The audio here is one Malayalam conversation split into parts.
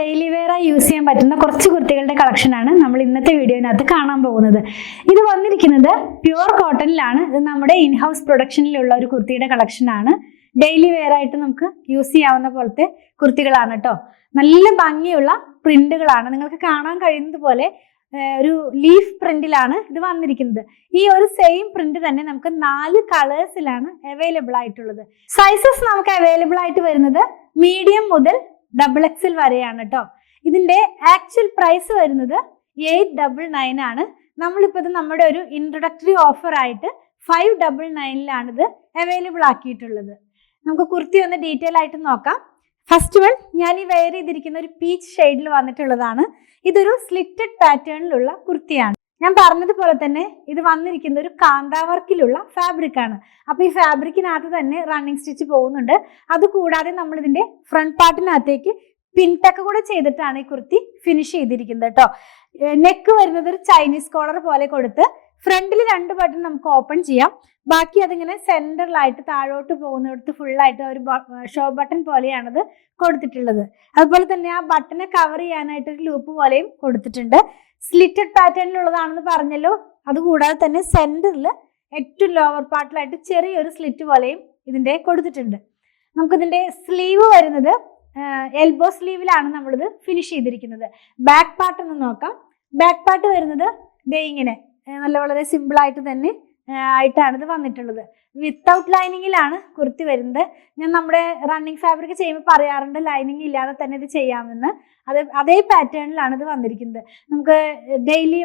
ഡെയിലി വെയർ ആയി യൂസ് ചെയ്യാൻ പറ്റുന്ന കുറച്ച് കുർത്തികളുടെ കളക്ഷനാണ് നമ്മൾ ഇന്നത്തെ വീഡിയോയിനകത്ത് കാണാൻ പോകുന്നത്. ഇത് വന്നിരിക്കുന്നത് പ്യുവർ കോട്ടണിലാണ്. ഇത് നമ്മുടെ ഇൻഹൗസ് പ്രൊഡക്ഷനിലുള്ള ഒരു കുർത്തിയുടെ കളക്ഷനാണ്. ഡെയിലി വെയർ ആയിട്ട് നമുക്ക് യൂസ് ചെയ്യാവുന്ന പോലത്തെ കുർത്തികളാണ് കേട്ടോ. നല്ല ഭംഗിയുള്ള പ്രിന്റുകളാണ്. നിങ്ങൾക്ക് കാണാൻ കഴിയുന്നത് പോലെ ഒരു ലീഫ് പ്രിന്റിലാണ് ഇത് വന്നിരിക്കുന്നത്. ഈ ഒരു സെയിം പ്രിന്റ് തന്നെ നമുക്ക് 4 കളേഴ്സിലാണ് അവൈലബിൾ ആയിട്ടുള്ളത്. സൈസസ് നമുക്ക് അവൈലബിൾ ആയിട്ട് വരുന്നത് മീഡിയം മുതൽ XXL വരെയാണ് കേട്ടോ. ഇതിന്റെ ആക്ച്വൽ പ്രൈസ് വരുന്നത് 899 ആണ്. നമ്മളിപ്പോൾ ഇത് നമ്മുടെ ഒരു ഇൻട്രൊഡക്ടറി ഓഫർ ആയിട്ട് 599 ഇത് അവൈലബിൾ ആക്കിയിട്ടുള്ളത്. നമുക്ക് കുർത്തി ഒന്ന് ഡീറ്റെയിൽ ആയിട്ട് നോക്കാം. ഫസ്റ്റ് വൺ ഞാൻ ഈ വെയർ ചെയ്തിരിക്കുന്ന ഒരു പീച്ച് ഷെയ്ഡിൽ വന്നിട്ടുള്ളതാണ്. ഇതൊരു സ്ലിറ്റഡ് പാറ്റേണിലുള്ള കുർത്തിയാണ്. ഞാൻ പറഞ്ഞതുപോലെ തന്നെ ഇത് വന്നിരിക്കുന്ന ഒരു കാന്താ വർക്കിലുള്ള ഫാബ്രിക് ആണ്. അപ്പോൾ ഈ ഫാബ്രിക്കിനകത്ത് തന്നെ റണ്ണിങ് സ്റ്റിച്ച് പോകുന്നുണ്ട്. അതുകൂടാതെ നമ്മൾ ഇതിന്റെ ഫ്രണ്ട് പാർട്ടിനകത്തേക്ക് പിൻടക്ക് കൂടെ ചെയ്തിട്ടാണ് ഈ കുർത്തി ഫിനിഷ് ചെയ്തിരിക്കുന്നത് കേട്ടോ. നെക്ക് വരുന്നത് ഒരു ചൈനീസ് കോളർ പോലെ കൊടുത്ത് ഫ്രണ്ടിൽ 2 ബട്ടൺ നമുക്ക് ഓപ്പൺ ചെയ്യാം. ബാക്കി അതിങ്ങനെ സെന്ററിലായിട്ട് താഴോട്ട് പോകുന്നിടത്ത് ഫുള്ളായിട്ട് ഒരു ഷോ ബട്ടൺ പോലെയാണത് കൊടുത്തിട്ടുള്ളത്. അതുപോലെ തന്നെ ആ ബട്ടനെ കവർ ചെയ്യാനായിട്ട് ഒരു ലൂപ്പ് പോലെയും കൊടുത്തിട്ടുണ്ട്. സ്ലിറ്റഡ് പാറ്റേണിലുള്ളതാണെന്ന് പറഞ്ഞല്ലോ. അതുകൂടാതെ തന്നെ സെന്ററിൽ ഏറ്റവും ലോവർ പാർട്ടിലായിട്ട് ചെറിയൊരു സ്ലിറ്റ് പോലെയും ഇതിന്റെ കൊടുത്തിട്ടുണ്ട്. നമുക്കിതിന്റെ സ്ലീവ് വരുന്നത് എൽബോ സ്ലീവിലാണ് നമ്മളിത് ഫിനിഷ് ചെയ്തിരിക്കുന്നത്. ബാക്ക് പാർട്ട് ഒന്ന് നോക്കാം. ബാക്ക് പാർട്ട് വരുന്നത് ദേ ഇങ്ങനെ നല്ല വളരെ സിമ്പിൾ ആയിട്ട് തന്നെ ആയിട്ടാണ് ഇത് വന്നിട്ടുള്ളത്. വിത്തൗട്ട് ലൈനിങ്ങിലാണ് കുർത്തി വരുന്നത്. ഞാൻ നമ്മുടെ റണ്ണിങ് ഫാബ്രിക് ചെയ്യുമ്പോൾ പറയാറുണ്ട് ലൈനിങ് ഇല്ലാതെ തന്നെ ഇത് ചെയ്യാമെന്ന്. അതേ പാറ്റേണിലാണ് ഇത് വന്നിരിക്കുന്നത്. നമുക്ക് ഡെയിലി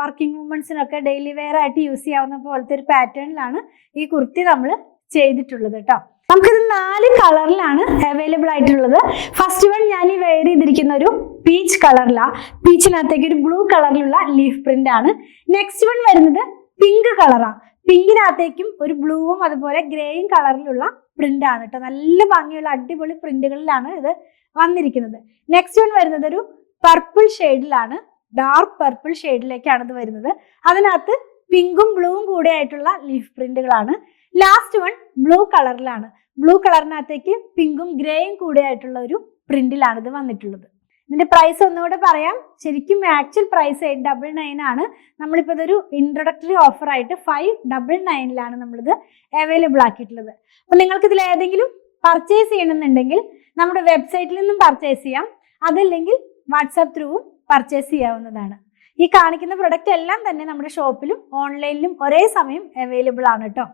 വർക്കിംഗ് വുമൻസിനൊക്കെ ഡെയിലി വെയർ ആയിട്ട് യൂസ് ചെയ്യാവുന്ന പോലത്തെ ഒരു പാറ്റേണിലാണ് ഈ കുർത്തി നമ്മൾ ചെയ്തിട്ടുള്ളത് കേട്ടോ. നമുക്കിത് 4 കളറിലാണ് അവൈലബിൾ ആയിട്ടുള്ളത്. ഫസ്റ്റ് വൺ ഞാൻ ഈ വെയർ ചെയ്തിരിക്കുന്ന ഒരു പീച്ച് കളറിലാണ്. പീച്ചിനകത്തേക്ക് ഒരു ബ്ലൂ കളറിലുള്ള ലീഫ് പ്രിന്റ് ആണ്. നെക്സ്റ്റ് വൺ വരുന്നത് പിങ്ക് കളറാണ്. പിങ്കിനകത്തേക്കും ഒരു ബ്ലൂവും അതുപോലെ ഗ്രേയും കളറിലുള്ള പ്രിന്റ് ആണ് കേട്ടോ. നല്ല ഭംഗിയുള്ള അടിപൊളി പ്രിന്റുകളിലാണ് ഇത് വന്നിരിക്കുന്നത്. നെക്സ്റ്റ് വൺ വരുന്നത് ഒരു പർപ്പിൾ ഷെയ്ഡിലാണ്. ഡാർക്ക് പർപ്പിൾ ഷെയ്ഡിലേക്കാണ് ഇത് വരുന്നത്. അതിനകത്ത് പിങ്കും ബ്ലൂവും കൂടെ ആയിട്ടുള്ള ലീഫ് പ്രിന്റുകളാണ്. ലാസ്റ്റ് വൺ ബ്ലൂ കളറിലാണ്. ബ്ലൂ കളറിനകത്തേക്ക് പിങ്കും ഗ്രേയും കൂടെ ആയിട്ടുള്ള ഒരു പ്രിന്റിലാണ് ഇത് വന്നിട്ടുള്ളത്. ഇതിന്റെ പ്രൈസ് ഒന്നുകൂടെ പറയാം. ശരിക്കും ആക്ച്വൽ പ്രൈസ് 899 ആണ്. നമ്മളിപ്പോൾ ഇതൊരു ഇൻട്രൊഡക്ടറി ഓഫർ ആയിട്ട് 599 നമ്മളിത് അവൈലബിൾ ആക്കിയിട്ടുള്ളത്. അപ്പോൾ നിങ്ങൾക്ക് ഇതിൽ ഏതെങ്കിലും പർച്ചേസ് ചെയ്യണമെന്നുണ്ടെങ്കിൽ നമ്മുടെ വെബ്സൈറ്റിൽ നിന്നും പർച്ചേസ് ചെയ്യാം. അതല്ലെങ്കിൽ വാട്സാപ്പ് ത്രൂവും പർച്ചേസ് ചെയ്യാവുന്നതാണ്. ഈ കാണിക്കുന്ന പ്രൊഡക്റ്റ് എല്ലാം തന്നെ നമ്മുടെ ഷോപ്പിലും ഓൺലൈനിലും ഒരേ സമയം അവൈലബിൾ ആണ് കേട്ടോ.